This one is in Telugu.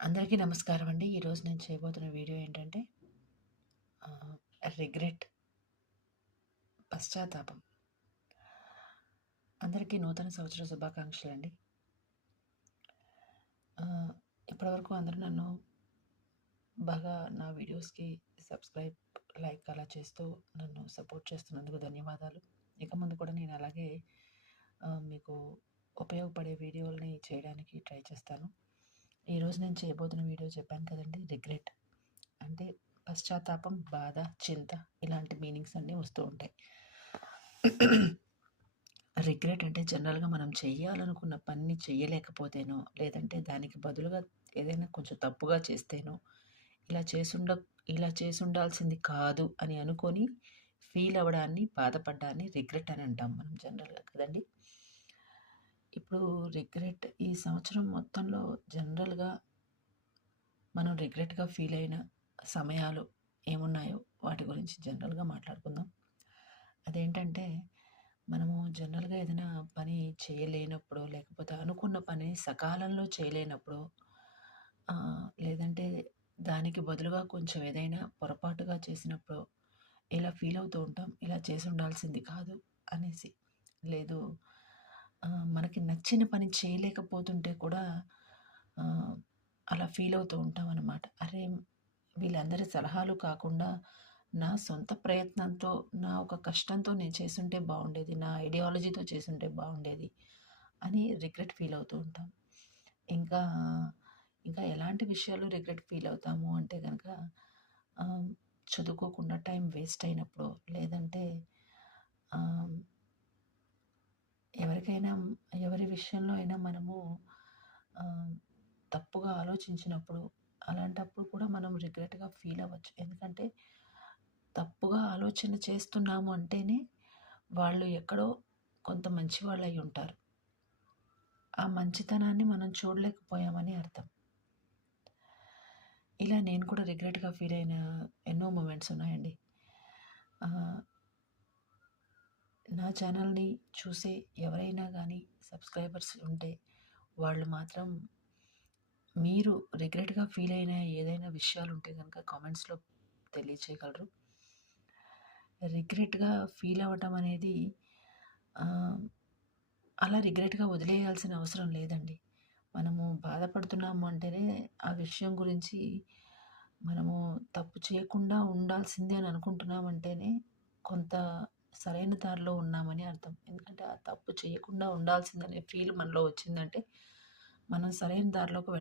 అందరికీ నమస్కారం అండి. ఈరోజు నేను చేయబోతున్న వీడియో ఏంటంటే రిగ్రెట్, పశ్చాత్తాపం. అందరికీ నూతన సంవత్సర శుభాకాంక్షలండి. ఇప్పటివరకు అందరూ నన్ను బాగా నా వీడియోస్‌కి సబ్స్క్రైబ్, లైక్ అలా చేస్తూ నన్ను సపోర్ట్ చేస్తున్నందుకు ధన్యవాదాలు. ఇక ముందు కూడా నేను అలాగే మీకు ఉపయోగపడే వీడియోలని చేయడానికి ట్రై చేస్తాను. ఈరోజు నేను చేయబోతున్న వీడియో చెప్పాను కదండీ! రిగ్రెట్ అంటే పశ్చాత్తాపం, బాధ, చింత ఇలాంటి మీనింగ్స్ అన్నీ వస్తూ ఉంటాయి. రిగ్రెట్ అంటే జనరల్‌గా మనం చెయ్యాలనుకున్న పనిని చెయ్యలేకపోతేనో, లేదంటే దానికి బదులుగా ఏదైనా కొంచెం తప్పుగా చేస్తేనో, ఇలా చేసుండ ఇలా చేసుండాల్సింది కాదు అని అనుకోని ఫీల్ అవ్వడాన్ని, బాధపడ్డాన్ని రిగ్రెట్ అని అంటాం మనం జనరల్‌గా కదండీ! ఇప్పుడు రిగ్రెట్ ఈ సంవత్సరం మొత్తంలో జనరల్‌గా మనం రిగ్రెట్‌గా ఫీల్ అయిన సమయాలు ఏమున్నాయో వాటి గురించి జనరల్‌గా మాట్లాడుకుందాం. అదేంటంటే మనము జనరల్‌గా ఏదైనా పని చేయలేనప్పుడో, లేకపోతే అనుకున్న పని సకాలంలో చేయలేనప్పుడో, లేదంటే దానికి బదులుగా కొంచెం ఏదైనా పొరపాటుగా చేసినప్పుడో, ఇలా ఫీల్ అవుతూ ఉంటాం. ఇలా చేసుండాల్సింది కాదు అనేసి. లేదు మనకి నచ్చిన పని చేయలేకపోతుంటే కూడా ఆహ్, అలా ఫీల్ అవుతూ ఉంటామనమాట. అరే! వీళ్ళందరి సలహాలు కాకుండా నా సొంత ప్రయత్నంతో, నా ఒక కష్టంతో నేను చేసుంటే బావుండేది. నా ఐడియాలజీతో చేసుంటే బావుండేది అని రిగ్రెట్ ఫీల్ అవుతూ ఉంటాం. ఇంకా, ఇంకా ఎలాంటి విషయాల్లో రిగ్రెట్ ఫీల్ అవుతాము అంటే గనక ఆహ్, చదువుకోకుండా టైం వేస్ట్ అయినప్పుడో, లేదంటే ఆహ్, ఎవరికైనా ఎవరి విషయంలో అయినా మనము ఆహ్, తప్పుగా ఆలోచించినప్పుడు, అలాంటప్పుడు కూడా మనం రిగ్రెట్‌గా ఫీల్ అవ్వచ్చు. ఎందుకంటే తప్పుగా ఆలోచన చేస్తున్నాము అంటేనే వాళ్ళు ఎక్కడో కొంత మంచివాళ్ళై ఉంటారు. ఆ మంచితనాన్ని మనం చూడలేకపోయామని అర్థం. ఇలా నేను కూడా రిగ్రెట్‌గా ఫీల్ అయిన ఎన్నో మొమెంట్స్ ఉన్నాయండి. ఆహ్, నా ఛానల్‌ని చూసే ఎవరైనా గానీ సబ్‌స్క్రైబర్స్ ఉంటే వాళ్ళు మాత్రం మీరు రిగ్రెట్‌గా ఫీల్ అయిన ఏదైనా విషయాలుంటే గనక కామెంట్స్‌లో తెలియచేయగలరు. రిగ్రెట్‌గా ఫీల్ అవ్వటం అనేది ఆహ్, అలా రిగ్రెట్‌గా వదిలేయాల్సిన అవసరం లేదండి. మనము బాధపడుతున్నాము అంటేనే ఆ విషయం గురించి మనము తప్పు చేయకుండా ఉండాల్సిందే అని అనుకుంటున్నామంటేనే కొంత సరైన దారిలో ఉన్నామని అర్థం. ఎందుకంటే ఆ తప్పు చేయకుండా ఉండాల్సిందనే ఫీల్ మనలో వచ్చిందంటే మనం సరైన దారిలోకి